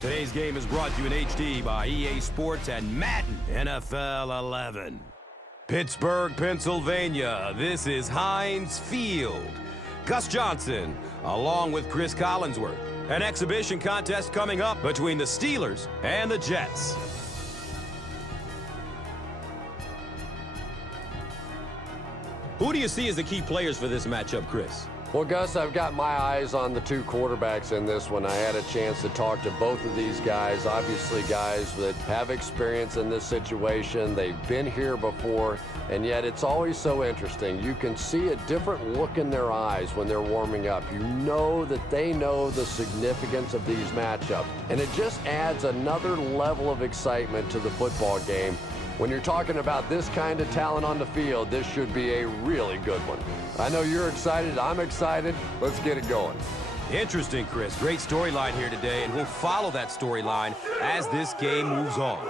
Today's game is brought to you in HD by EA Sports and Madden NFL 11. Pittsburgh, Pennsylvania. This is Heinz Field. Gus Johnson, along with Chris Collinsworth. An exhibition contest coming up between the Steelers and the Jets. Who do you see as the key players for this matchup, Chris? Well, Gus, I've got my eyes on the two quarterbacks in this one. I had a chance to talk to both of these guys, obviously guys that have experience in this situation. They've been here before, and yet it's always so interesting. You can see a different look in their eyes when they're warming up. You know that they know the significance of these matchups, and it just adds another level of excitement to the football game. When you're talking about this kind of talent on the field, this should be a really good one. I know you're excited. I'm excited. Let's get it going. Interesting, Chris. Great storyline here today, and we'll follow that storyline as this game moves on.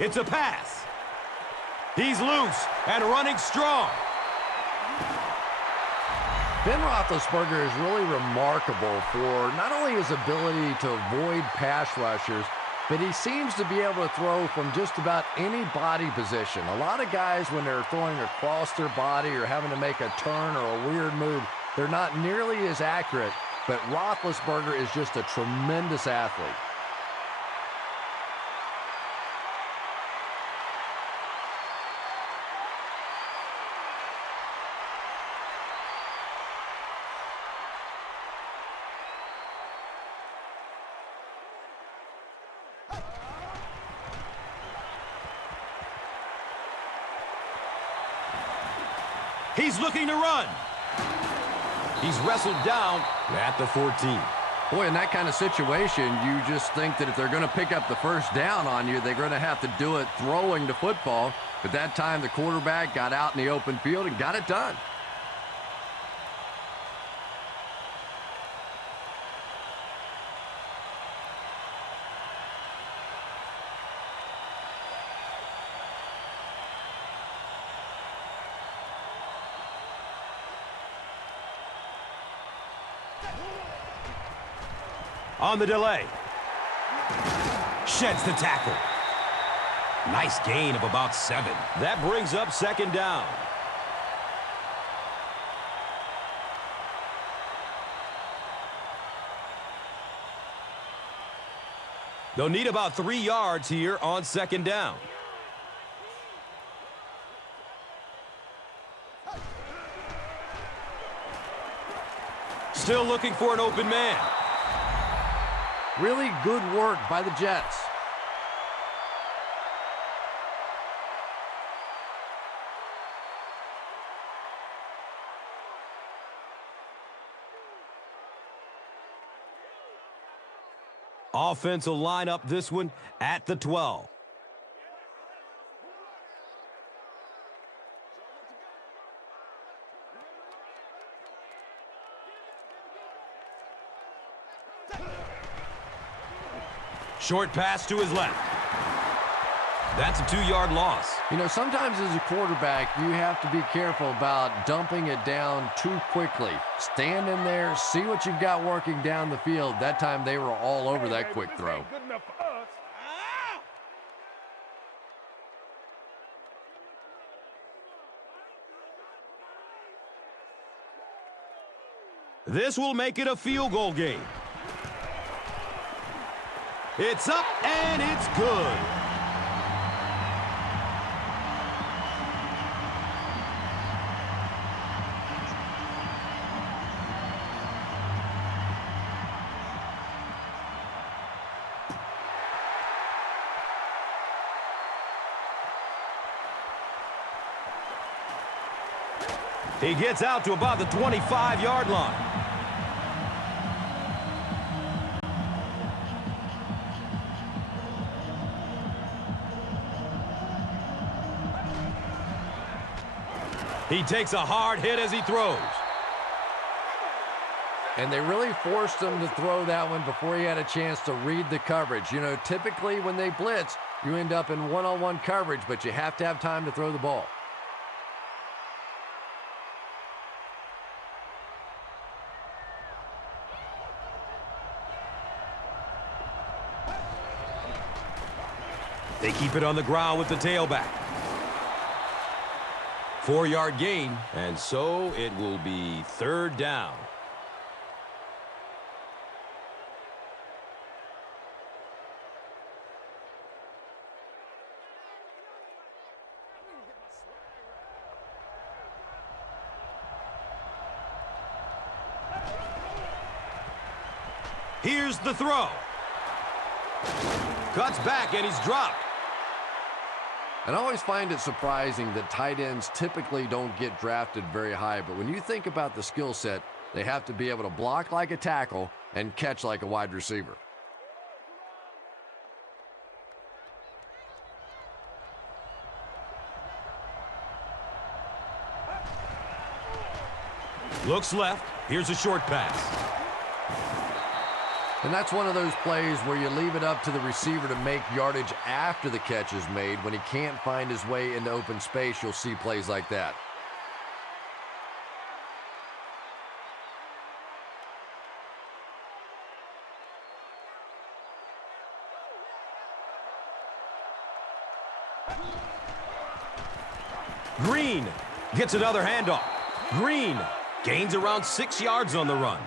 It's a pass. He's loose and running strong. Ben Roethlisberger is really remarkable for not only his ability to avoid pass rushers, but he seems to be able to throw from just about any body position. A lot of guys, when they're throwing across their body or having to make a turn or a weird move, they're not nearly as accurate, but Roethlisberger is just a tremendous athlete. He's looking to run. He's wrestled down at the 14. Boy, in that kind of situation, you just think that if they're going to pick up the first down on you, they're going to have to do it throwing the football. But that time, the quarterback got out in the open field and got it done. On the delay. Sheds the tackle. Nice gain of about 7. That brings up second down. They'll need about 3 yards here on second down. Still looking for an open man. Really good work by the Jets. Offense will line up this one at the 12. Short pass to his left. That's a 2-yard loss. You know, sometimes as a quarterback, you have to be careful about dumping it down too quickly. Stand in there, see what you've got working down the field. That time they were all over that quick throw. This will make it a field goal game. It's up and it's good. He gets out to about the 25-yard line. He takes a hard hit as he throws. And they really forced him to throw that one before he had a chance to read the coverage. You know, typically when they blitz, you end up in one-on-one coverage, but you have to have time to throw the ball. They keep it on the ground with the tailback. 4-yard gain, and so it will be third down. Here's the throw. Cuts back and he's dropped. And I always find it surprising that tight ends typically don't get drafted very high, but when you think about the skill set, they have to be able to block like a tackle and catch like a wide receiver. Looks left. Here's a short pass. And that's one of those plays where you leave it up to the receiver to make yardage after the catch is made. When he can't find his way into open space, you'll see plays like that. Green gets another handoff. Green gains around 6 yards on the run.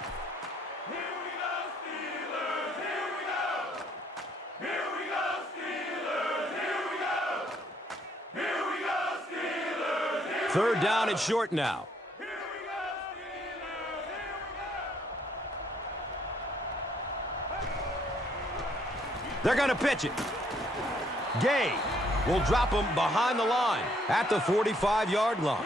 Third down and short now. They're going to pitch it. Gay will drop him behind the line at the 45-yard line.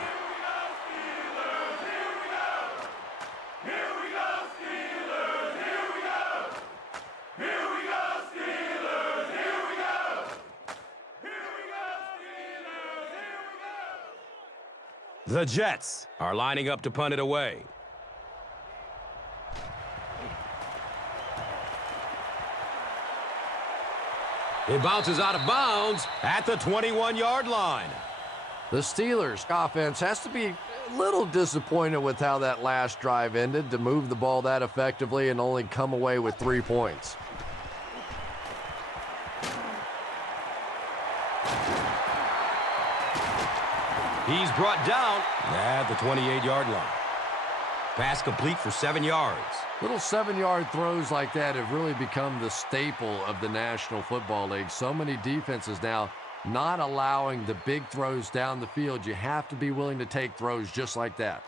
The Jets are lining up to punt it away. It bounces out of bounds at the 21-yard line. The Steelers' offense has to be a little disappointed with how that last drive ended to move the ball that effectively and only come away with 3 points. He's brought down at the 28-yard line. Pass complete for 7 yards. Little 7-yard throws like that have really become the staple of the National Football League. So many defenses now not allowing the big throws down the field. You have to be willing to take throws just like that.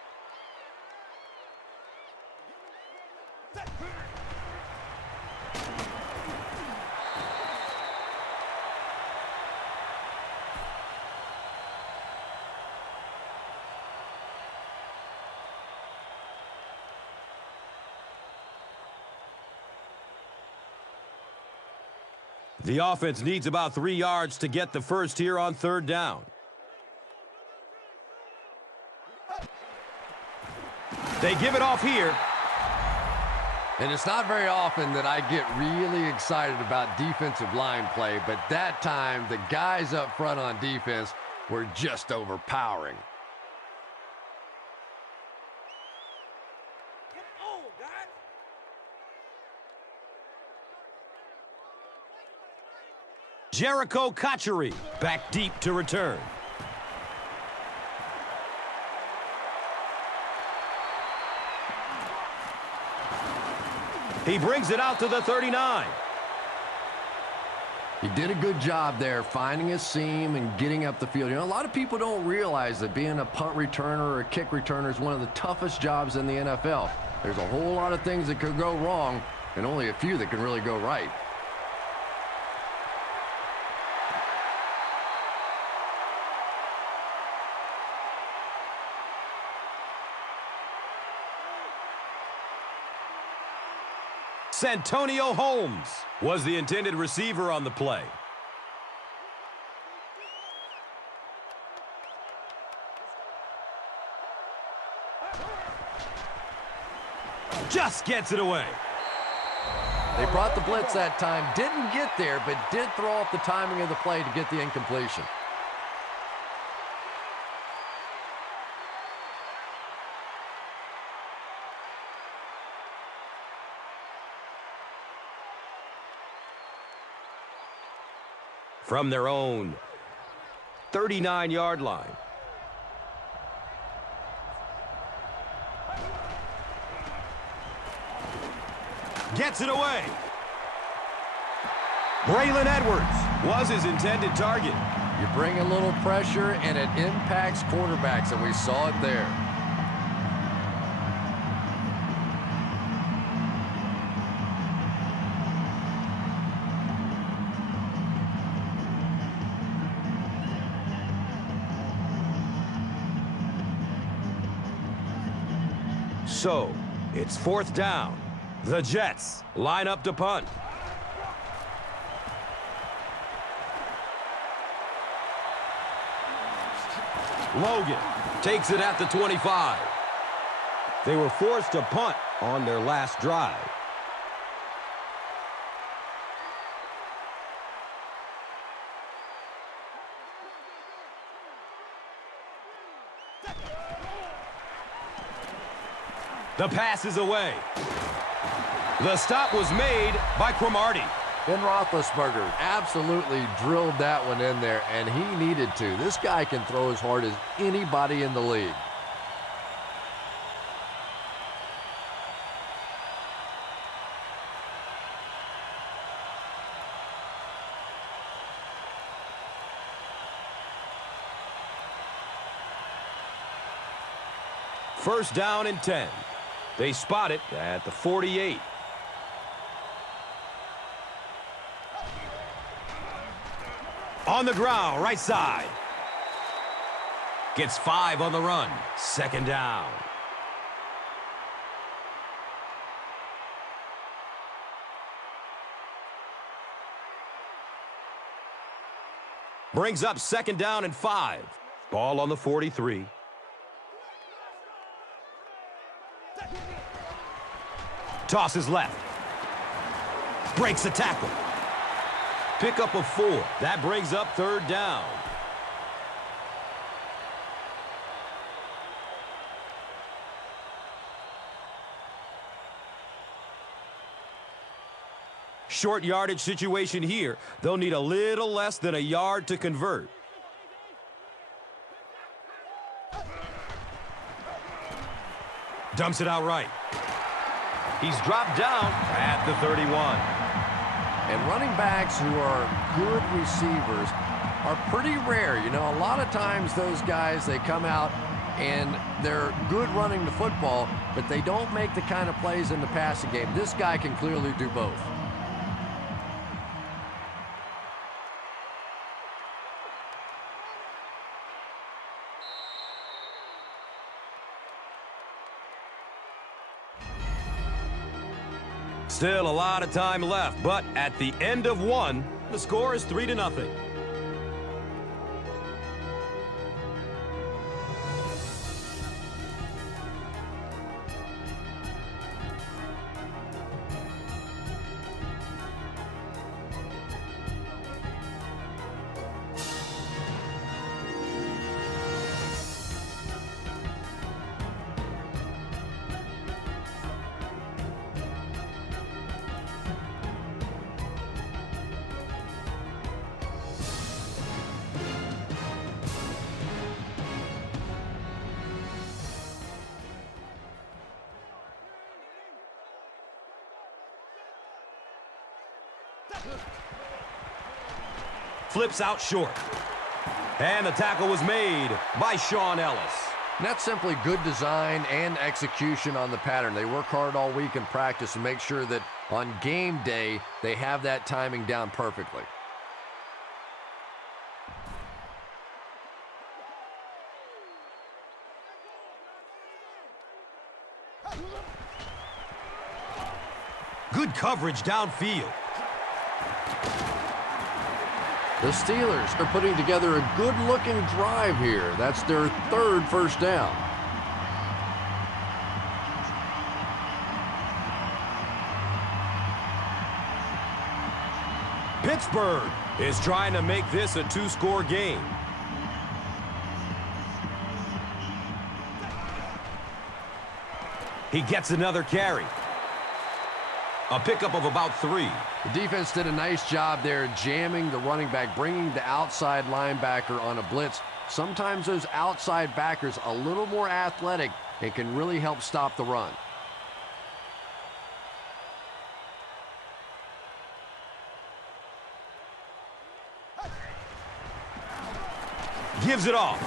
The offense needs about 3 yards to get the first here on third down. They give it off here. And it's not very often that I get really excited about defensive line play, but that time the guys up front on defense were just overpowering. Jericho Kocheri back deep to return. He brings it out to the 39. He did a good job there finding a seam and getting up the field. You know, a lot of people don't realize that being a punt returner or a kick returner is one of the toughest jobs in the NFL. There's a whole lot of things that could go wrong and only a few that can really go right. Santonio Holmes was the intended receiver on the play. Just gets it away. They brought the blitz that time, didn't get there, but did throw off the timing of the play to get the incompletion. From their own 39-yard line. Gets it away. Braylon Edwards was his intended target. You bring a little pressure, and it impacts quarterbacks, and we saw it there. So, it's 4th down. The Jets line up to punt. Logan takes it at the 25. They were forced to punt on their last drive. The pass is away. The stop was made by Cromartie. Ben Roethlisberger absolutely drilled that one in there, and he needed to. This guy can throw as hard as anybody in the league. First down and 10. They spot it at the 48. On the ground, right side. Gets 5 on the run. 2nd down. Brings up 2nd down and 5. Ball on the 43. Tosses left. Breaks the tackle. Pick up a 4. That brings up 3rd down. Short yardage situation here. They'll need a little less than a yard to convert. Dumps it out right. He's dropped down at the 31. And running backs who are good receivers are pretty rare. You know, a lot of times those guys, they come out and they're good running the football, but they don't make the kind of plays in the passing game. This guy can clearly do both. Still a lot of time left, but at the end of 1, the score is 3-0. Flips out short. And the tackle was made by Shaun Ellis. And that's simply good design and execution on the pattern. They work hard all week in practice and make sure that on game day, they have that timing down perfectly. Good coverage downfield. The Steelers are putting together a good-looking drive here. That's their third first down. Pittsburgh is trying to make this a two-score game. He gets another carry. A pickup of about 3. The defense did a nice job there jamming the running back, bringing the outside linebacker on a blitz. Sometimes those outside backers a little more athletic and can really help stop the run. Gives it off.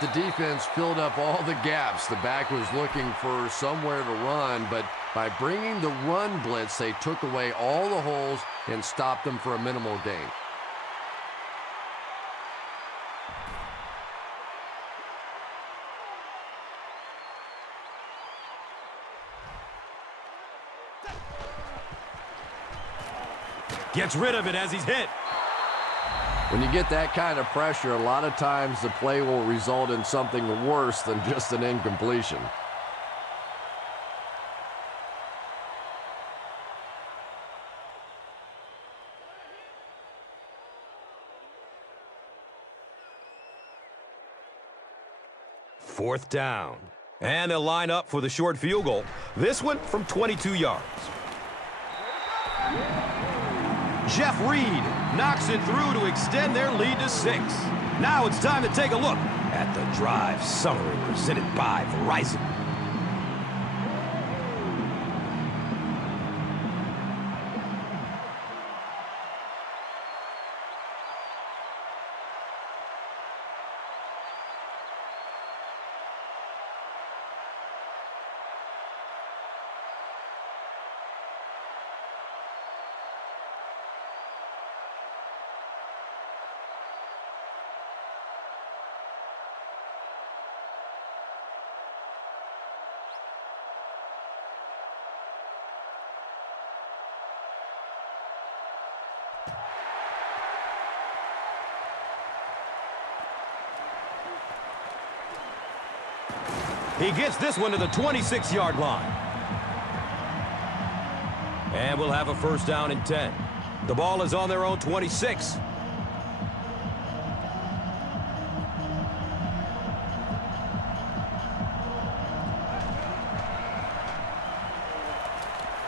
The defense filled up all the gaps. The back was looking for somewhere to run, but by bringing the run blitz, they took away all the holes and stopped them for a minimal gain. Gets rid of it as he's hit. When you get that kind of pressure, a lot of times the play will result in something worse than just an incompletion. Fourth down. And they'll line up for the short field goal. This one from 22 yards. Jeff Reed knocks it through to extend their lead to 6. Now it's time to take a look at the drive summary presented by Verizon. He gets this one to the 26-yard line. And we'll have a first down and 10. The ball is on their own 26.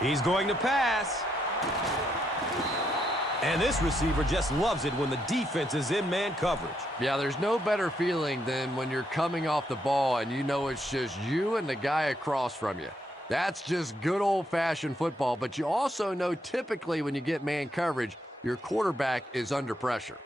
He's going to pass. And this receiver just loves it when the defense is in man coverage. Yeah, there's no better feeling than when you're coming off the ball and you know it's just you and the guy across from you. That's just good old-fashioned football, but you also know typically when you get man coverage, your quarterback is under pressure.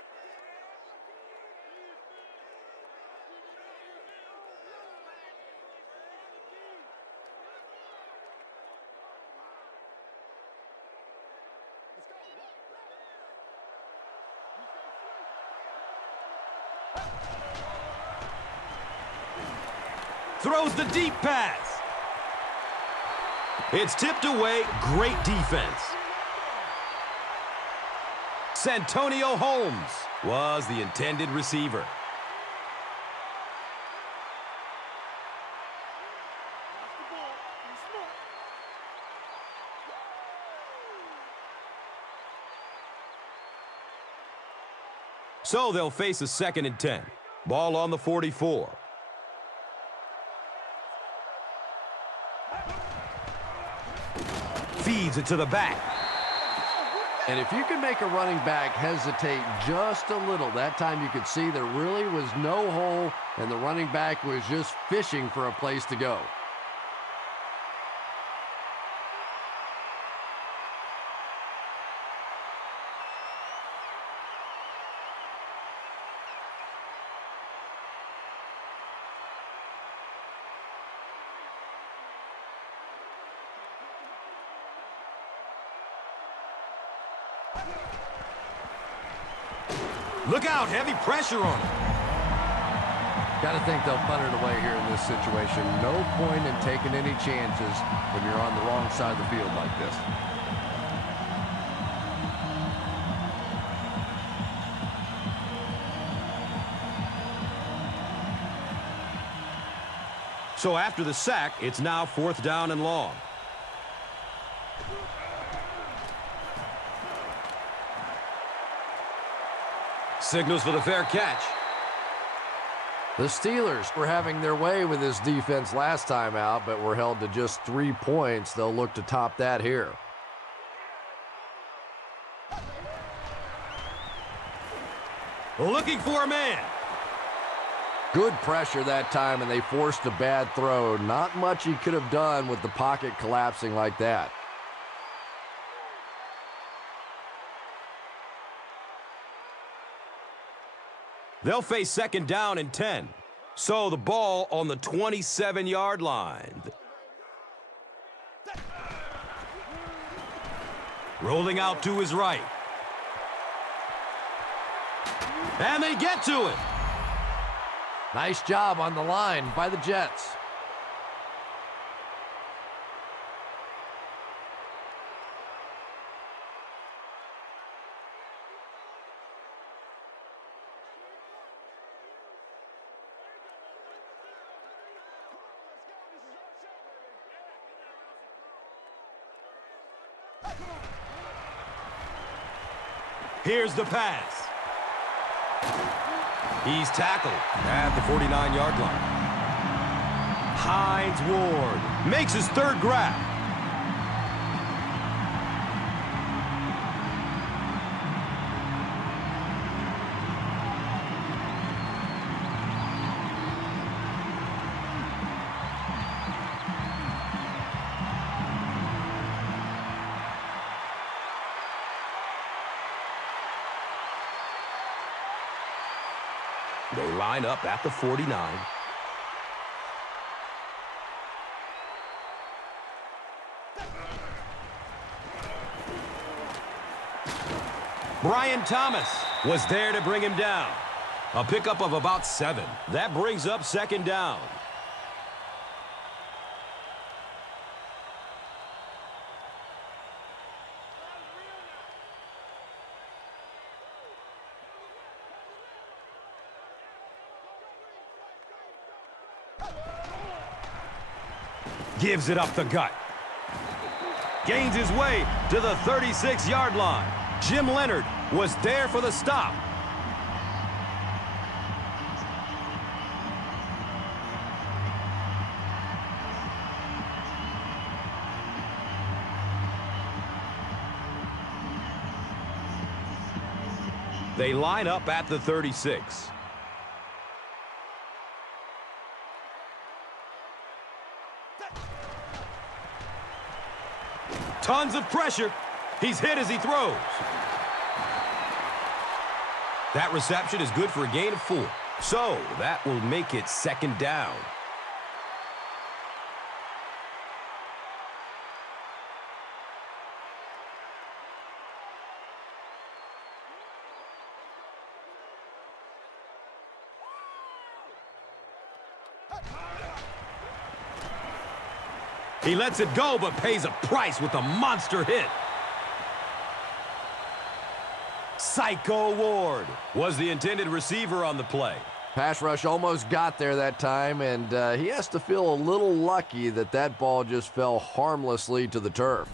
Throws the deep pass. It's tipped away. Great defense. Santonio Holmes was the intended receiver. So they'll face a 2nd and 10. Ball on the 44. Feeds it to the back. And if you can make a running back hesitate just a little, that time you could see there really was no hole and the running back was just fishing for a place to go. Look out, heavy pressure on him. Got to think they'll punt it away here in this situation. No point in taking any chances when you're on the wrong side of the field like this. So after the sack, it's now 4th down and long. Signals for the fair catch. The Steelers were having their way with this defense last time out, but were held to just 3 points. They'll look to top that here. Looking for a man. Good pressure that time, and they forced a bad throw. Not much he could have done with the pocket collapsing like that. They'll face 2nd down and 10. So the ball on the 27-yard line. Rolling out to his right. And they get to it. Nice job on the line by the Jets. Here's the pass. He's tackled at the 49-yard line. Hines Ward makes his 3rd grab. They line up at the 49. Brian Thomas was there to bring him down. A pickup of about 7. That brings up 2nd down. Gives it up the gut. Gains his way to the 36-yard line. Jim Leonard was there for the stop. They line up at the 36. Tons of pressure. He's hit as he throws. That reception is good for a gain of 4. So that will make it 2nd down. He lets it go, but pays a price with a monster hit. Psycho Ward was the intended receiver on the play. Pass rush almost got there that time, and he has to feel a little lucky that that ball just fell harmlessly to the turf.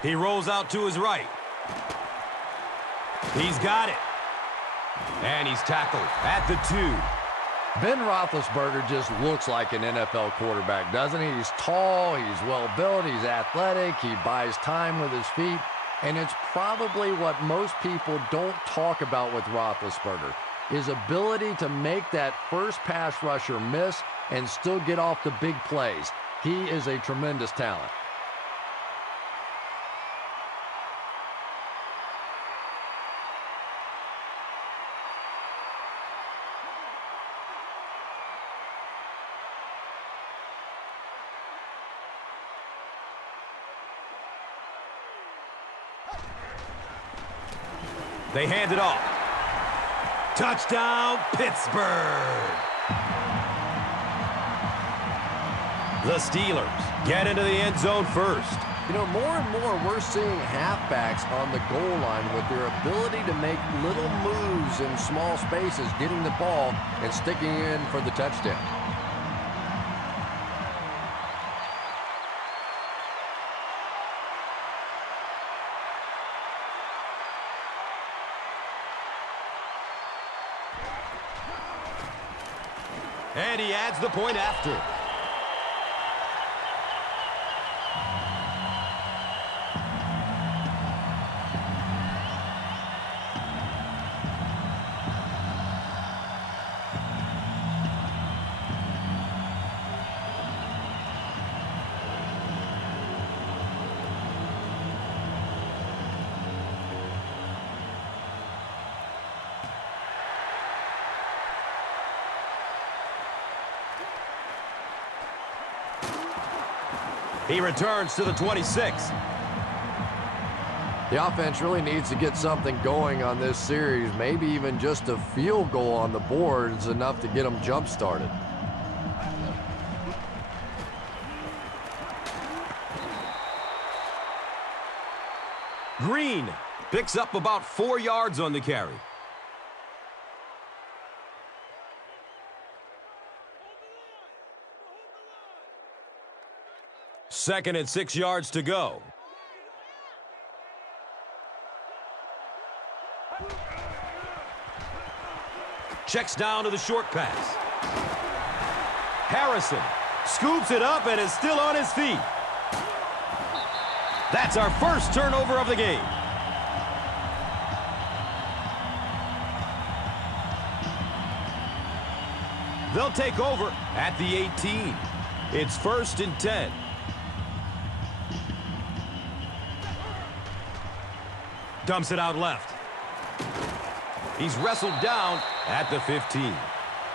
He rolls out to his right. He's got it. And he's tackled at the 2. Ben Roethlisberger just looks like an NFL quarterback, doesn't he? He's tall, he's well-built, he's athletic, he buys time with his feet, and it's probably what most people don't talk about with Roethlisberger, his ability to make that first pass rusher miss and still get off the big plays. He is a tremendous talent. They hand it off. Touchdown, Pittsburgh. The Steelers get into the end zone first. You know, more and more we're seeing halfbacks on the goal line with their ability to make little moves in small spaces, getting the ball and sticking in for the touchdown. And he adds the point after. He returns to the 26. The offense really needs to get something going on this series. Maybe even just a field goal on the board is enough to get them jump-started. Green picks up about 4 yards on the carry. Second and 6 yards to go. Checks down to the short pass. Harrison scoops it up and is still on his feet. That's our first turnover of the game. They'll take over at the 18. It's 1st and 10. Dumps it out left. He's wrestled down at the 15.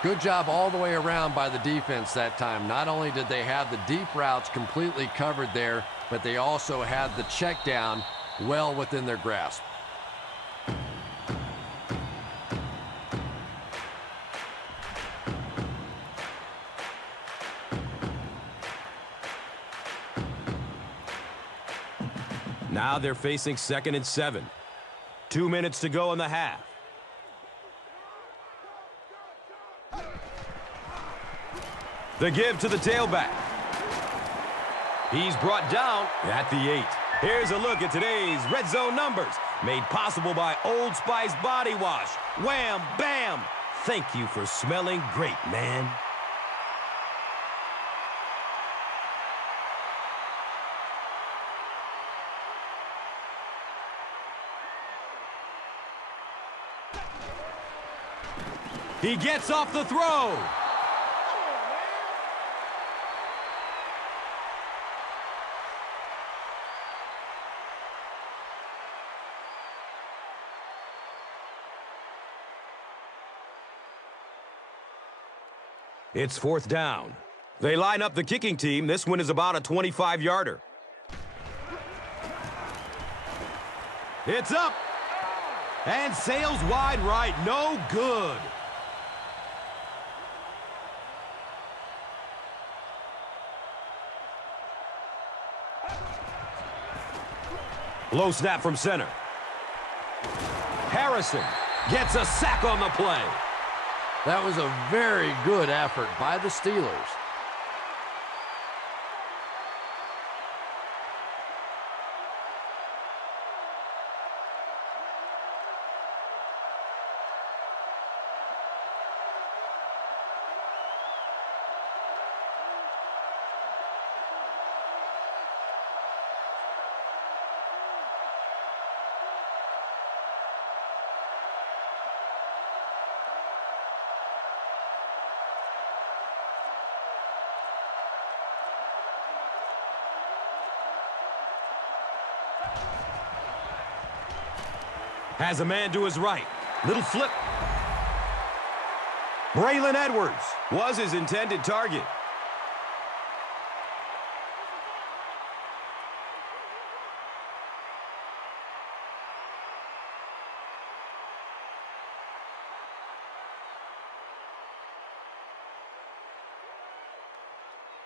Good job all the way around by the defense that time. Not only did they have the deep routes completely covered there, but they also had the check down well within their grasp. Now they're facing 2nd and 7. 2 minutes to go in the half. The give to the tailback. He's brought down at the 8. Here's a look at today's red zone numbers, made possible by Old Spice Body Wash. Wham, bam! Thank you for smelling great, man. He gets off the throw. It's 4th down. They line up the kicking team. This one is about a 25-yarder. It's up. And sails wide right. No good. Low snap from center. Harrison gets a sack on the play. That was a very good effort by the Steelers. Has a man to his right. Little flip. Braylon Edwards was his intended target.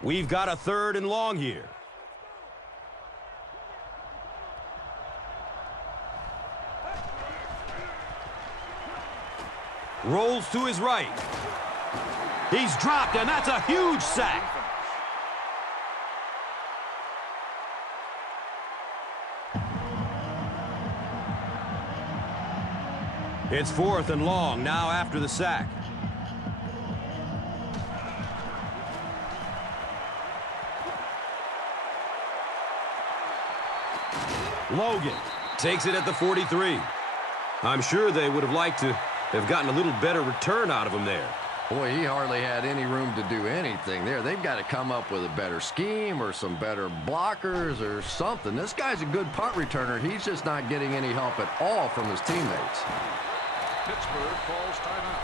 We've got a 3rd and long here. Rolls to his right. He's dropped, and that's a huge sack. It's 4th and long now after the sack. Logan takes it at the 43. I'm sure they would have liked to have gotten a little better return out of him there. Boy, he hardly had any room to do anything there. They've got to come up with a better scheme or some better blockers or something. This guy's a good punt returner. He's just not getting any help at all from his teammates. Pittsburgh calls timeout.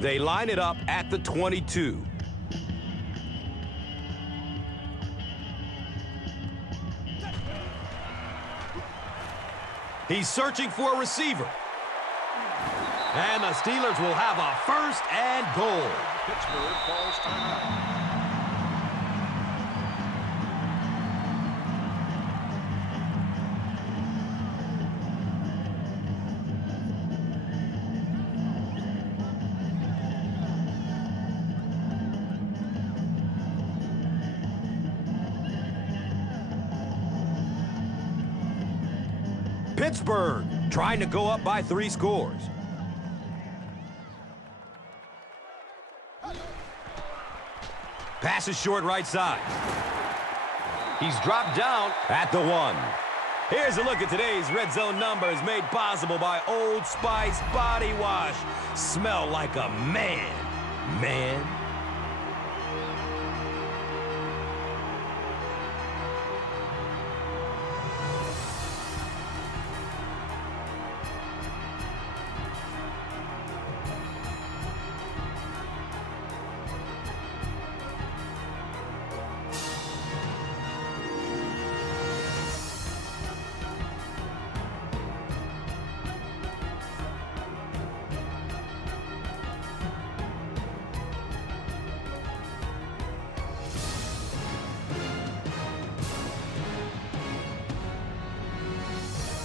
They line it up at the 22. He's searching for a receiver. And the Steelers will have a 1st and goal. Pittsburgh calls timeout. Pittsburgh trying to go up by 3 scores. Pass is short right side. He's dropped down at the 1. Here's a look at today's red zone numbers made possible by Old Spice Body Wash. Smell like a man, man.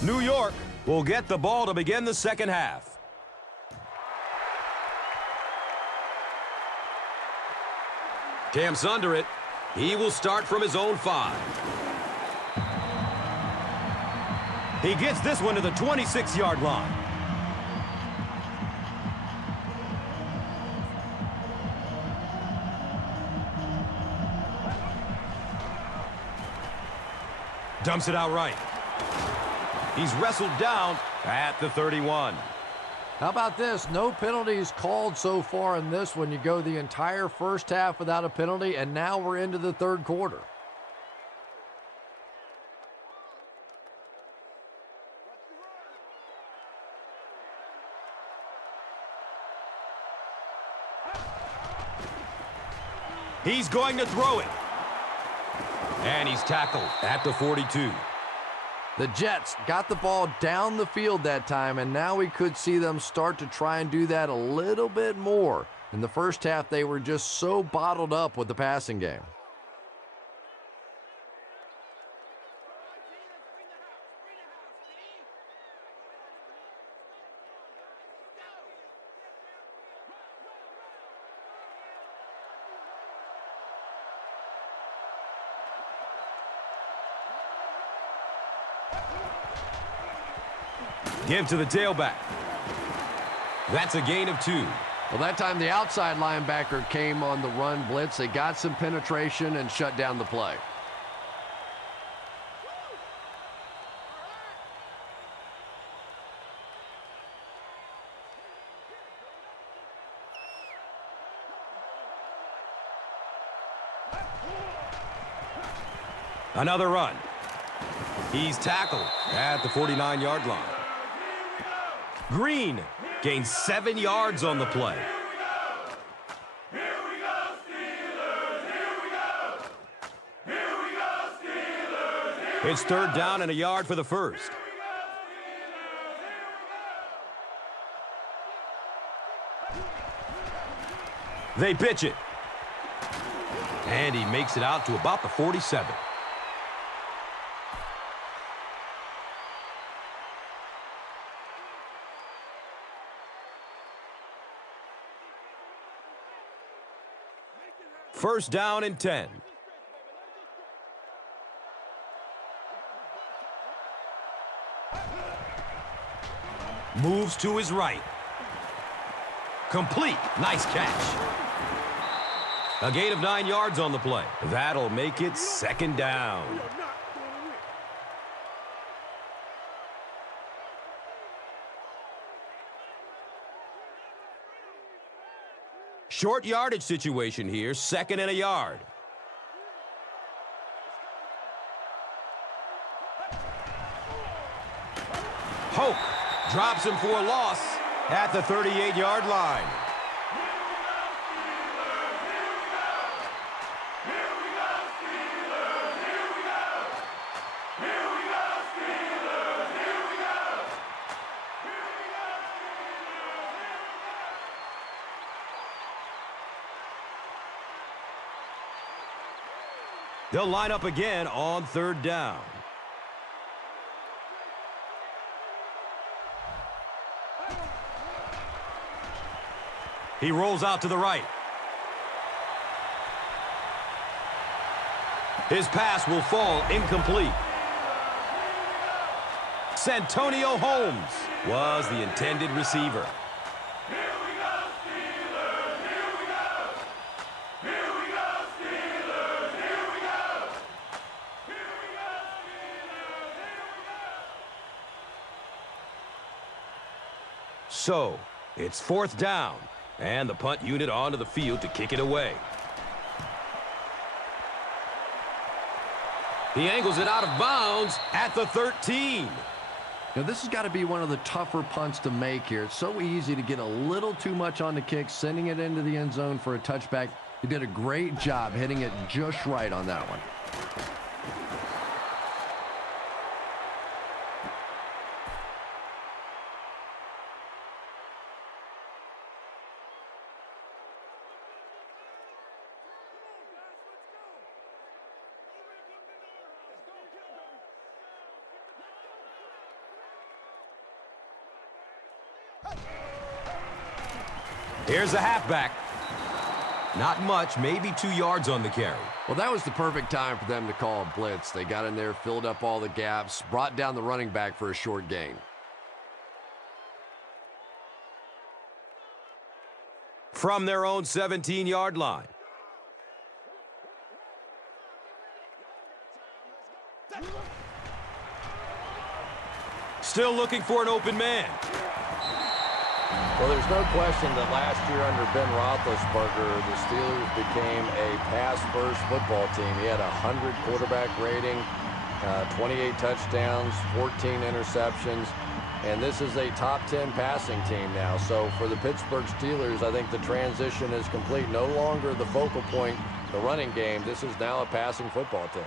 New York will get the ball to begin the 2nd half. Camps under it. He will start from his own 5. He gets this one to the 26-yard line. Dumps it out right. He's wrestled down at the 31. How about this? No penalties called so far in this one. You go the entire 1st half without a penalty, and now we're into the 3rd quarter. He's going to throw it. And he's tackled at the 42. The Jets got the ball down the field that time, and now we could see them start to try and do that a little bit more. In the 1st half, they were just so bottled up with the passing game. Give to the tailback. That's a gain of 2. Well, that time the outside linebacker came on the run blitz. They got some penetration and shut down the play. Another run. He's tackled at the 49-yard line. Green gains 7 yards on the play. It's 3rd down and a yard for the 1st. They pitch it. And he makes it out to about the 47. First down and 10. Moves to his right. Complete. Nice catch. A gain of 9 yards on the play. That'll make it second down. Short yardage situation here, second and a yard. Hope drops him for a loss at the 38-yard line. They'll line up again on third down. He rolls out to the right. His pass will fall incomplete. Santonio Holmes was the intended receiver. So, it's fourth down, and the punt unit onto the field to kick it away. He angles it out of bounds at the 13. Now, this has got to be one of the tougher punts to make here. It's so easy to get a little too much on the kick, sending it into the end zone for a touchback. He did a great job hitting it just right on that one. Here's the halfback. Not much, maybe 2 yards on the carry. Well, that was the perfect time for them to call a blitz. They got in there, filled up all the gaps, brought down the running back for a short gain. From their own 17-yard line. Still looking for an open man. Well, there's no question that last year under Ben Roethlisberger, the Steelers became a pass-first football team. He had a 100 quarterback rating, 28 touchdowns, 14 interceptions, and this is a top 10 passing team now. So for the Pittsburgh Steelers, I think the transition is complete. No longer the focal point, the running game. This is now a passing football team.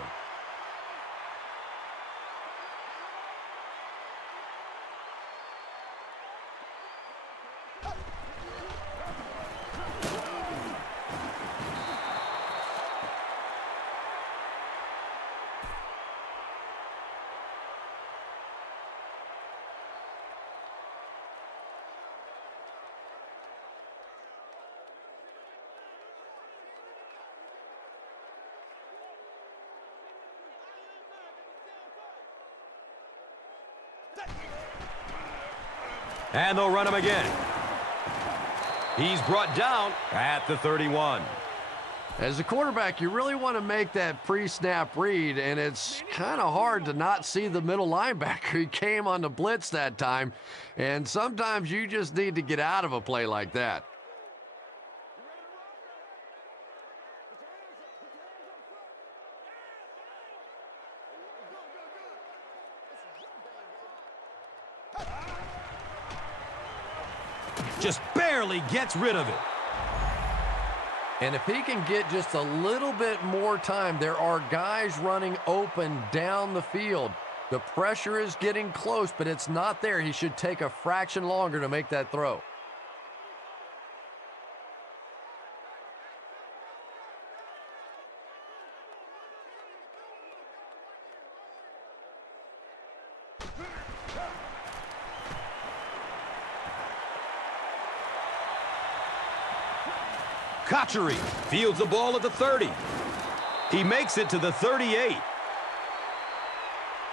And they'll run him again. He's brought down at the 31. As a quarterback, you really want to make that pre-snap read, and it's kind of hard to not see the middle linebacker. He came on the blitz that time, and sometimes you just need to get out of a play like that. Just barely gets rid of it. And if he can get just a little bit more time, there are guys running open down the field. The pressure is getting close, but it's not there. He should take a fraction longer to make that throw. Kocheri fields the ball at the 30. He makes it to the 38.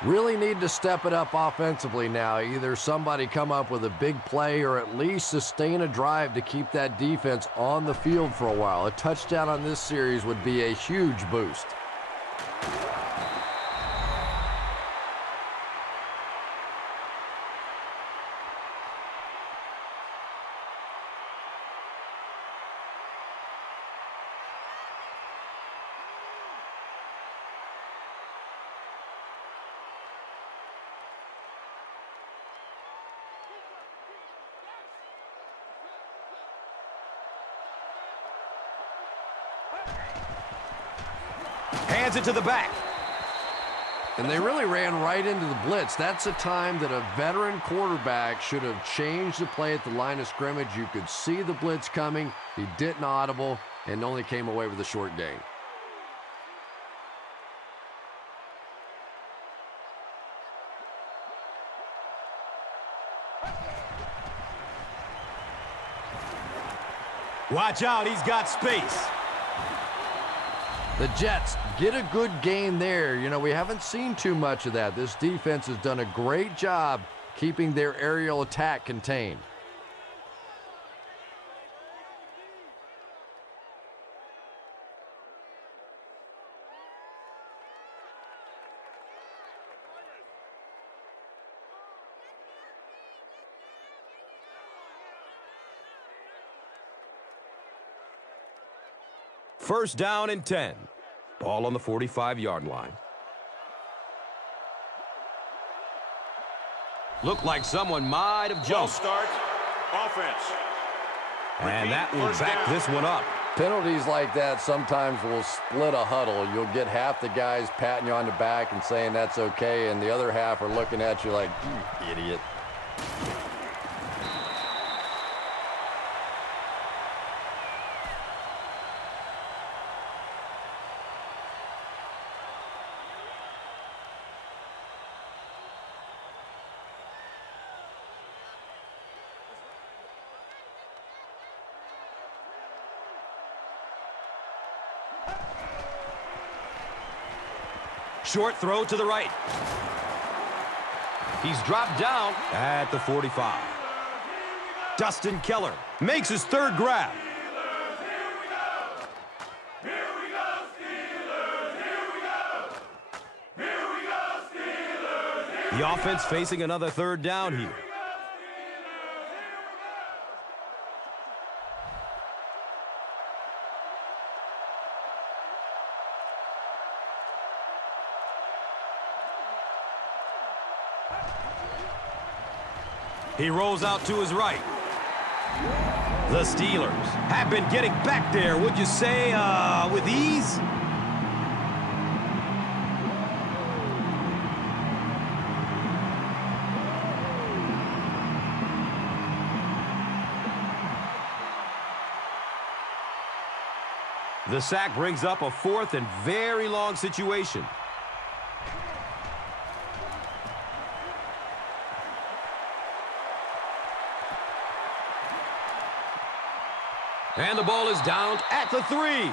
Really need to step it up offensively now. Either somebody come up with a big play or at least sustain a drive to keep that defense on the field for a while. A touchdown on this series would be a huge boost. Hands it to the back. And they really ran right into the blitz. That's a time that a veteran quarterback should have changed the play at the line of scrimmage. You could see the blitz coming. He didn't audible and only came away with a short gain. Watch out, he's got space. The Jets get a good gain there. You know, we haven't seen too much of that. This defense has done a great job keeping their aerial attack contained. First down and 10. Ball on the 45-yard line. Looked like someone might have jumped. Start. Offense. And that will back this one up. Penalties like that sometimes will split a huddle. You'll get half the guys patting you on the back and saying that's okay, and the other half are looking at you like, you idiot. Short throw to the right. He's dropped down at the 45. Dustin Keller makes his third grab. The offense facing another third down here. He rolls out to his right. The Steelers have been getting back there, would you say, with ease? The sack brings up a fourth and very long situation. And the ball is down at the 3.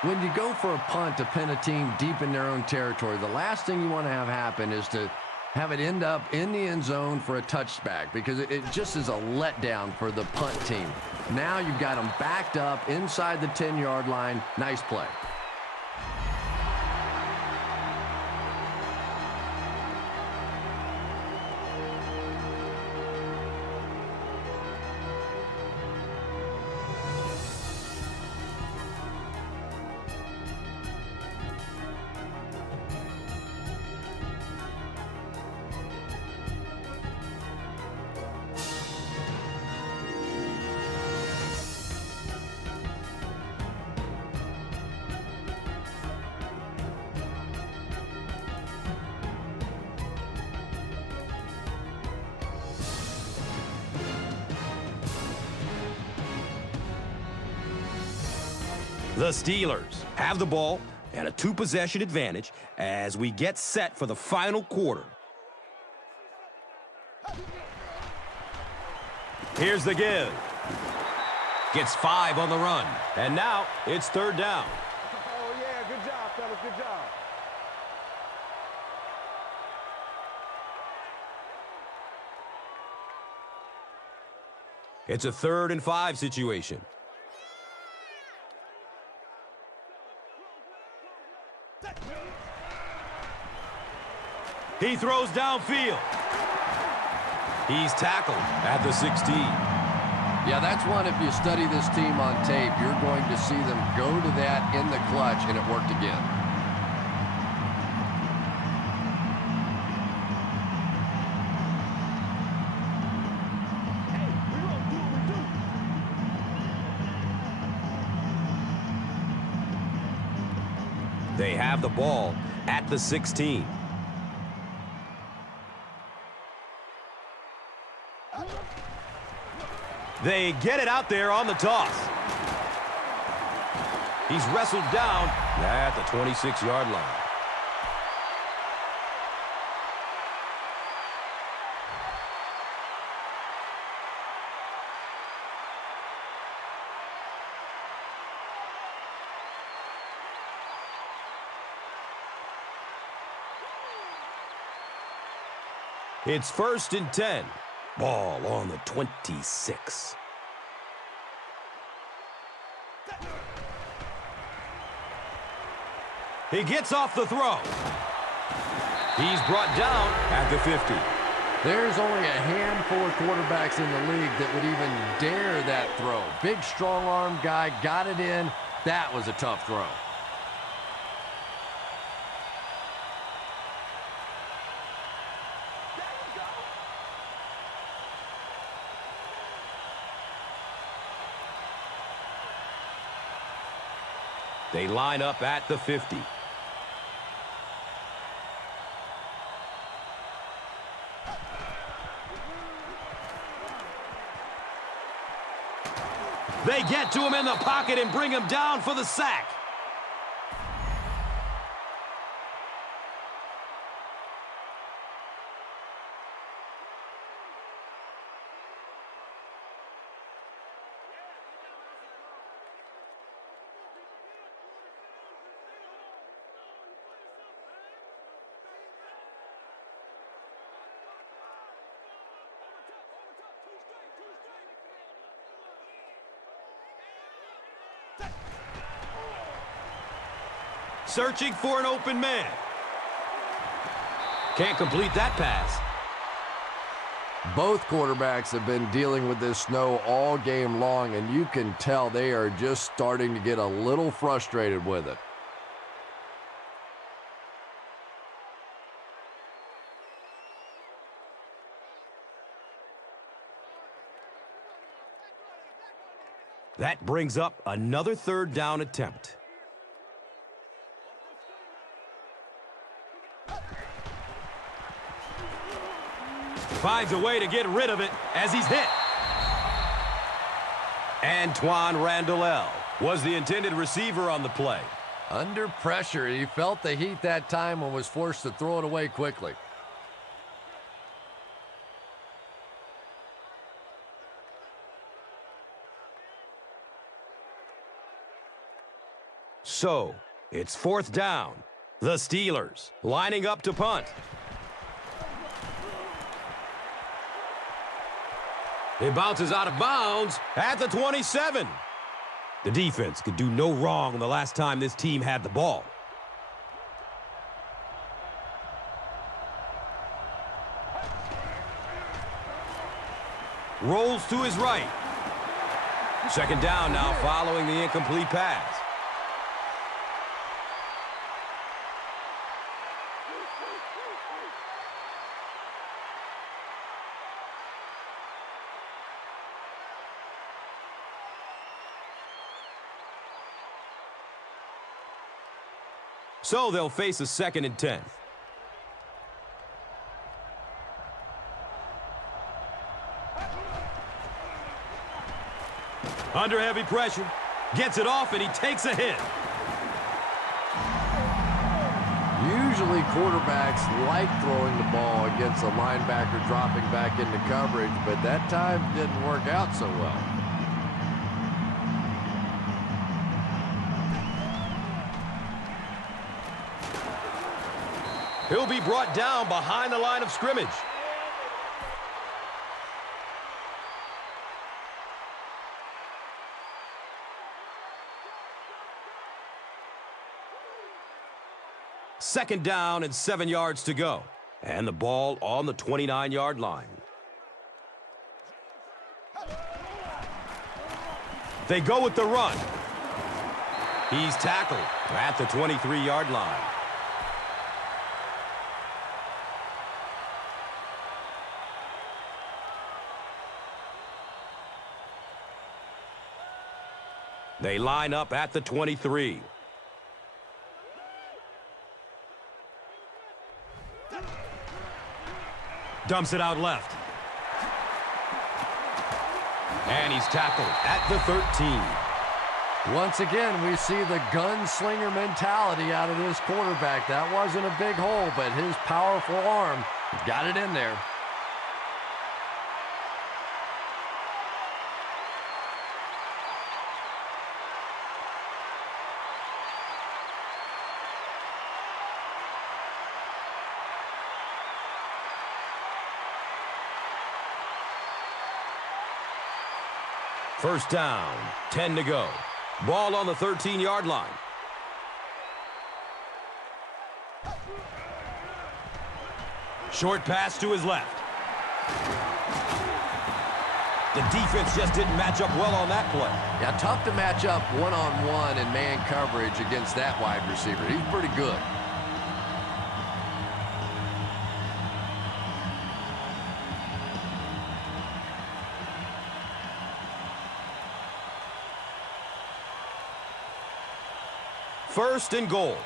When you go for a punt to pin a team deep in their own territory, the last thing you want to have happen is to have it end up in the end zone for a touchback, because it just is a letdown for the punt team. Now you've got them backed up inside the 10-yard line. Nice play. The Steelers have the ball and a two-possession advantage as we get set for the final quarter. Here's the give. Gets 5 on the run. And now it's 3rd down. Oh, yeah, good job, fellas, good job. It's a 3rd and 5 situation. He throws downfield. He's tackled at the 16. Yeah, that's one, if you study this team on tape, you're going to see them go to that in the clutch, and it worked again. They have the ball at the 16. They get it out there on the toss. He's wrestled down at the 26-yard line. It's 1st and 10. Ball on the 26. He gets off the throw. He's brought down at the 50. There's only a handful of quarterbacks in the league that would even dare that throw. Big, strong-arm guy, got it in. That was a tough throw. They line up at the 50. They get to him in the pocket and bring him down for the sack. Searching for an open man. Can't complete that pass. Both quarterbacks have been dealing with this snow all game long, and you can tell they are just starting to get a little frustrated with it. That brings up another 3rd down attempt. Finds a way to get rid of it as he's hit. Antoine Randall was the intended receiver on the play. Under pressure, he felt the heat that time and was forced to throw it away quickly. So, it's 4th down. The Steelers lining up to punt. It bounces out of bounds at the 27. The defense could do no wrong the last time this team had the ball. Rolls to his right. 2nd down now following the incomplete pass. So they'll face a 2nd and 10. Under heavy pressure. Gets it off and he takes a hit. Usually quarterbacks like throwing the ball against a linebacker dropping back into coverage, but that time didn't work out so well. He'll be brought down behind the line of scrimmage. Second down and 7 yards to go. And the ball on the 29-yard line. They go with the run. He's tackled at the 23-yard line. They line up at the 23. Dumps it out left. And he's tackled at the 13. Once again, we see the gunslinger mentality out of this quarterback. That wasn't a big hole, but his powerful arm got it in there. First down, 10 to go. Ball on the 13-yard line. Short pass to his left. The defense just didn't match up well on that play. Yeah, tough to match up one-on-one in man coverage against that wide receiver. He's pretty good. First and goal.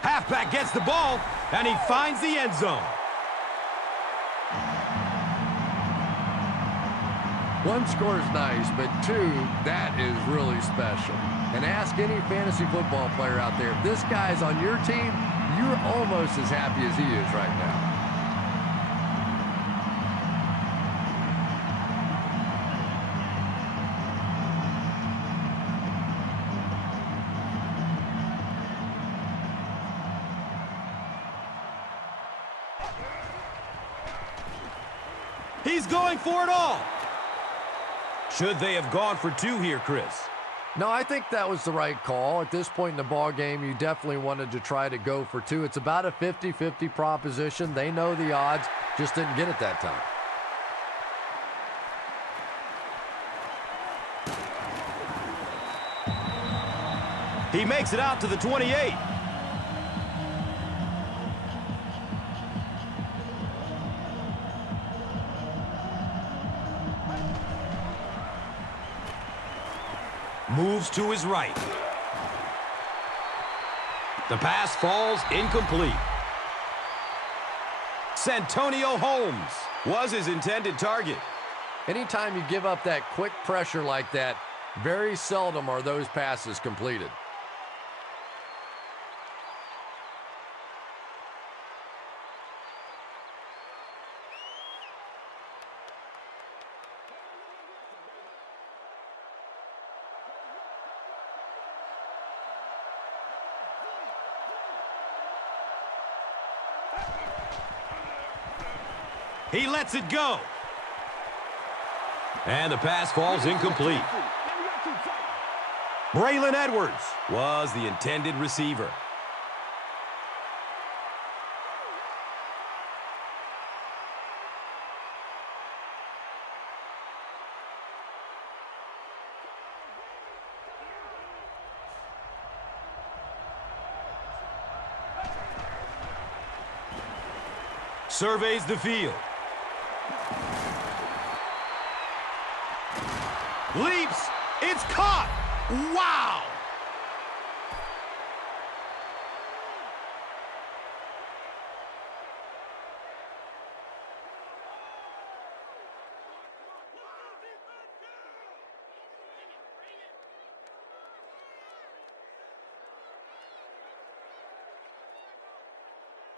Halfback gets the ball, and he finds the end zone. One score is nice, but two, that is really special. And ask any fantasy football player out there, if this guy's on your team, you're almost as happy as he is right now. He's going for it all. Should they have gone for two here, Chris? No, I think that was the right call. At this point in the ball game, you definitely wanted to try to go for two. It's about a 50-50 proposition. They know the odds, just didn't get it that time. He makes it out to the 28. Moves to his right. The pass falls incomplete. Santonio Holmes was his intended target. Anytime you give up that quick pressure like that, very seldom are those passes completed. He lets it go. And the pass falls incomplete. Braylon Edwards was the intended receiver. Surveys the field. Leaps. It's caught. Wow.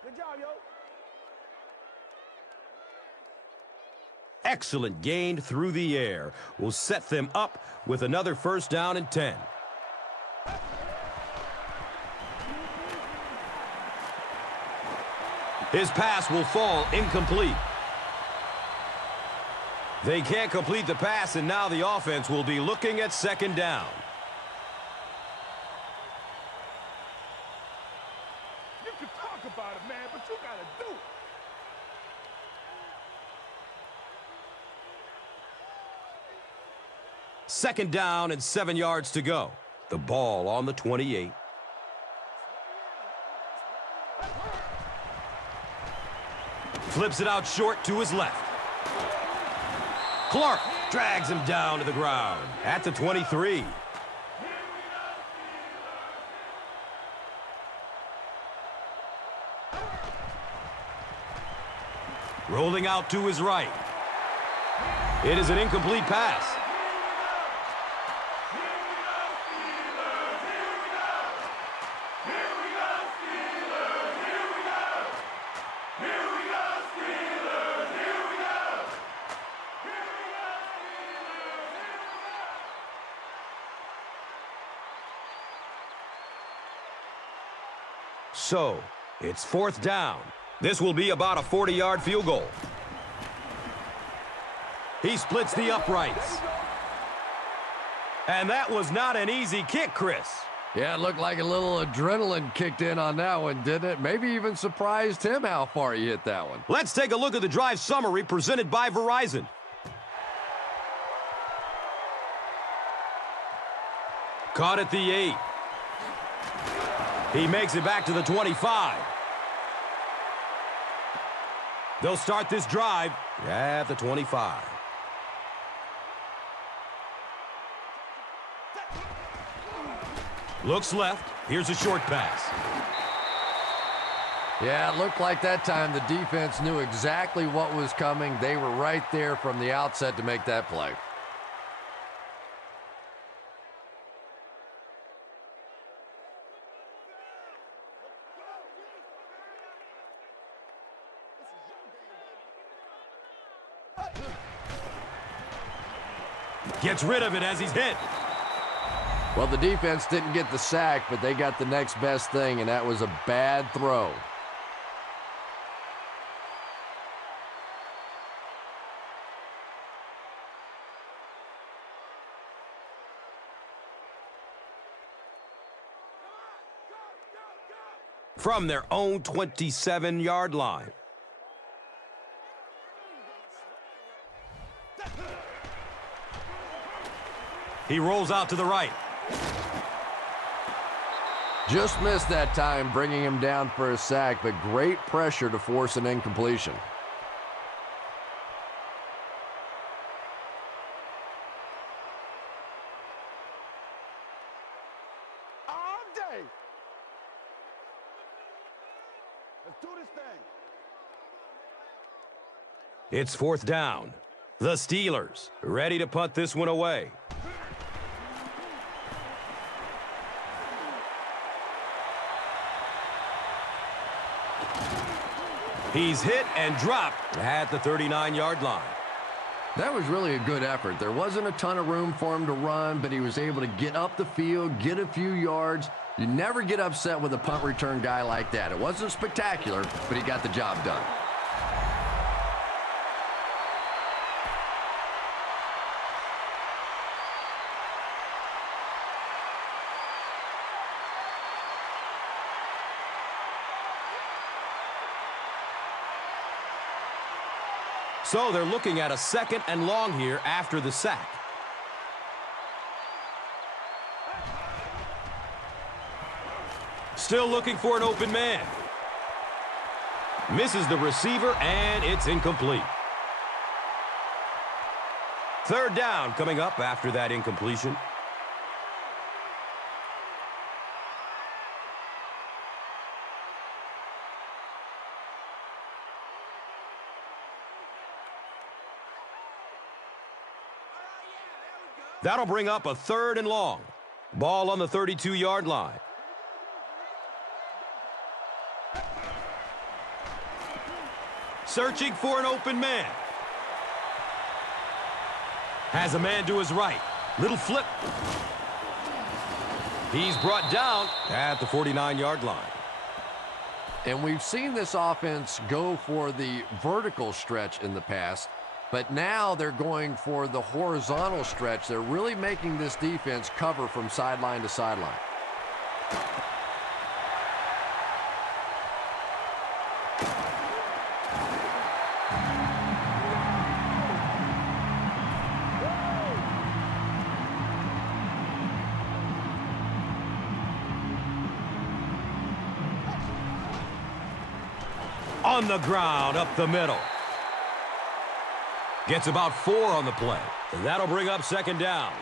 Good job, yo. Excellent gain through the air will set them up with another first down and 10. His pass will fall incomplete. They can't complete the pass, and now the offense will be looking at second down. You can talk about it, man, but you got to do it. Second down and 7 yards to go. The ball on the 28. Flips it out short to his left. Clark drags him down to the ground at the 23. Rolling out to his right. It is an incomplete pass. So, it's fourth down. This will be about a 40-yard field goal. He splits the uprights. And that was not an easy kick, Chris. Yeah, it looked like a little adrenaline kicked in on that one, didn't it? Maybe even surprised him how far he hit that one. Let's take a look at the drive summary presented by Verizon. Caught at the 8. He makes it back to the 25. They'll start this drive at the 25. Looks left. Here's a short pass. Yeah, it looked like that time the defense knew exactly what was coming. They were right there from the outset to make that play. Gets rid of it as he's hit. Well, the defense didn't get the sack, but they got the next best thing, and that was a bad throw. From their own 27-yard line. He rolls out to the right. Just missed that time, bringing him down for a sack, but great pressure to force an incompletion. All day. Let's do this thing. It's fourth down. The Steelers ready to punt this one away. He's hit and dropped at the 39-yard line. That was really a good effort. There wasn't a ton of room for him to run, but he was able to get up the field, get a few yards. You never get upset with a punt return guy like that. It wasn't spectacular, but he got the job done. So they're looking at a second and long here after the sack. Still looking for an open man. Misses the receiver, and it's incomplete. Third down coming up after that incompletion. That'll bring up a third and long. Ball on the 32-yard line. searching for an open man. Has a man to his right. Little flip. He's brought down at the 49-yard line. And we've seen this offense go for the vertical stretch in the past, but now they're going for the horizontal stretch. They're really making this defense cover from sideline to sideline. On the ground, up the middle. Gets about 4 on the play. And that'll bring up second down.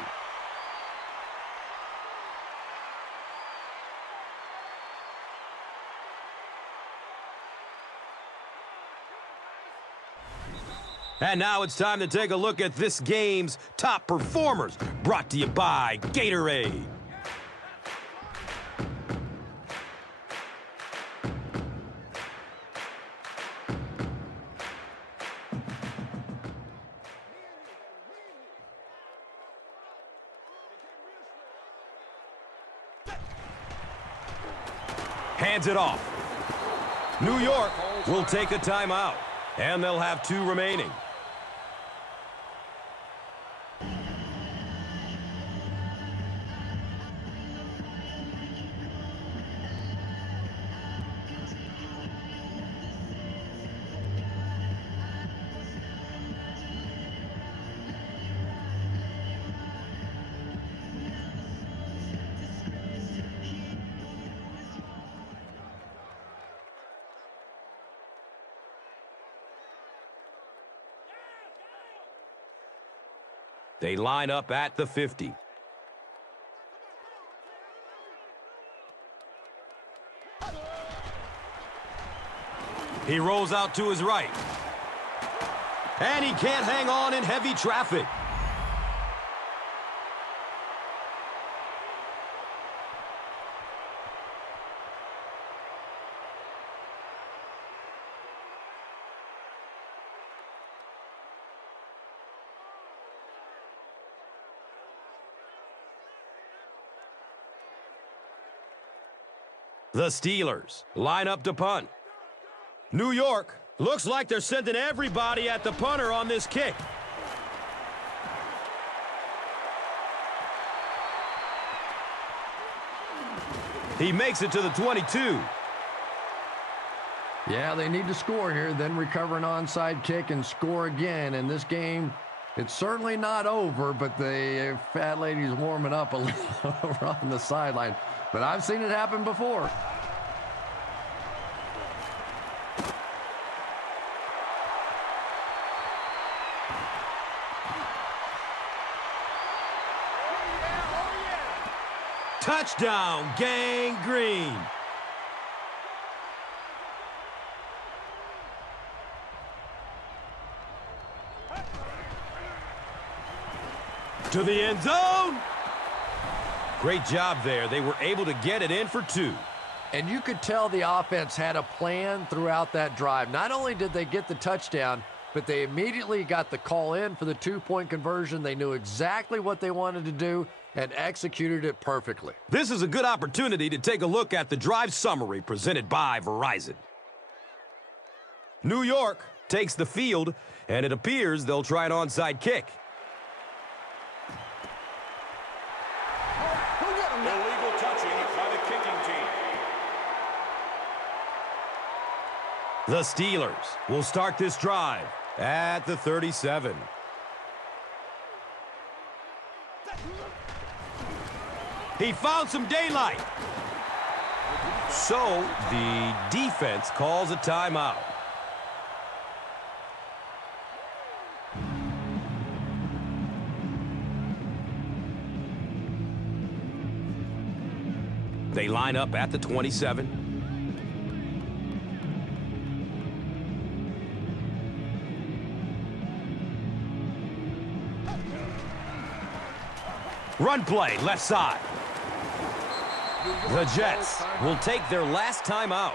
And now it's time to take a look at this game's top performers. Brought to you by Gatorade. Hands it off. New York will take a timeout, and they'll have 2 remaining. They line up at the 50. He rolls out to his right. And he can't hang on in heavy traffic. The Steelers line up to punt. New York looks like they're sending everybody at the punter on this kick. He makes it to the 22. Yeah, they need to score here, then recover an onside kick and score again. And this game, it's certainly not over, but the fat lady's warming up a little over on the sideline. But I've seen it happen before. Touchdown, Gang Green. To the end zone. Great job there. They were able to get it in for 2. And you could tell the offense had a plan throughout that drive. Not only did they get the touchdown, but they immediately got the call in for the 2-point conversion. They knew exactly what they wanted to do and executed it perfectly. This is a good opportunity to take a look at the drive summary presented by Verizon. New York takes the field, and it appears they'll try an onside kick. Illegal touching by the kicking team. The Steelers will start this drive at the 37. He found some daylight. So the defense calls a timeout. They line up at the 27. Run play, left side. The Jets will take their last time out.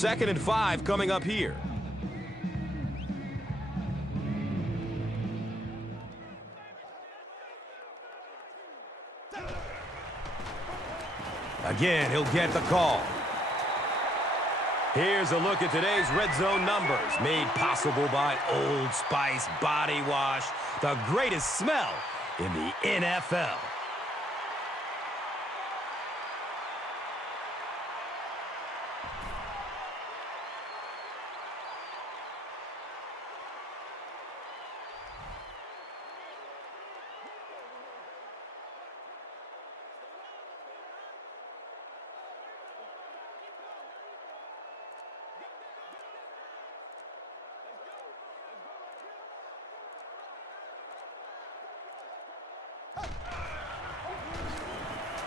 2nd and 5 coming up here. Again, he'll get the call. Here's a look at today's red zone numbers, made possible by Old Spice Body Wash, the greatest smell in the NFL.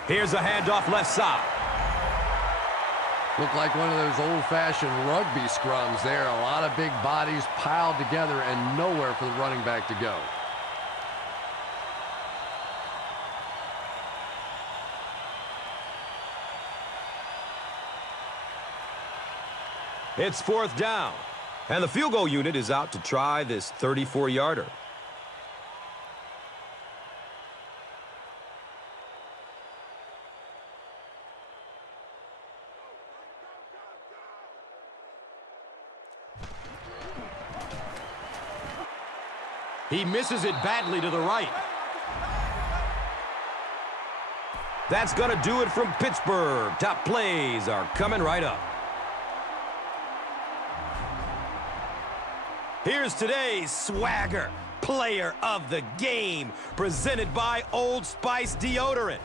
Here's a handoff left side. Looked like one of those old-fashioned rugby scrums there. A lot of big bodies piled together and nowhere for the running back to go. It's 4th down, and the field goal unit is out to try this 34-yarder. He misses it badly to the right. That's going to do it from Pittsburgh. Top plays are coming right up. Here's today's swagger player of the game, presented by Old Spice Deodorant.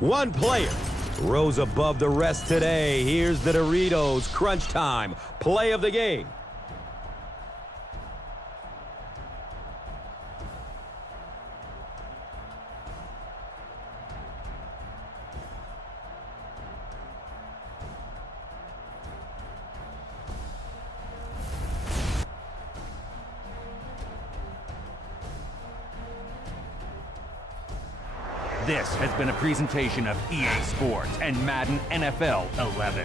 One player rose above the rest today. Here's the Doritos Crunch Time play of the game. This has been a presentation of EA Sports and Madden NFL 11.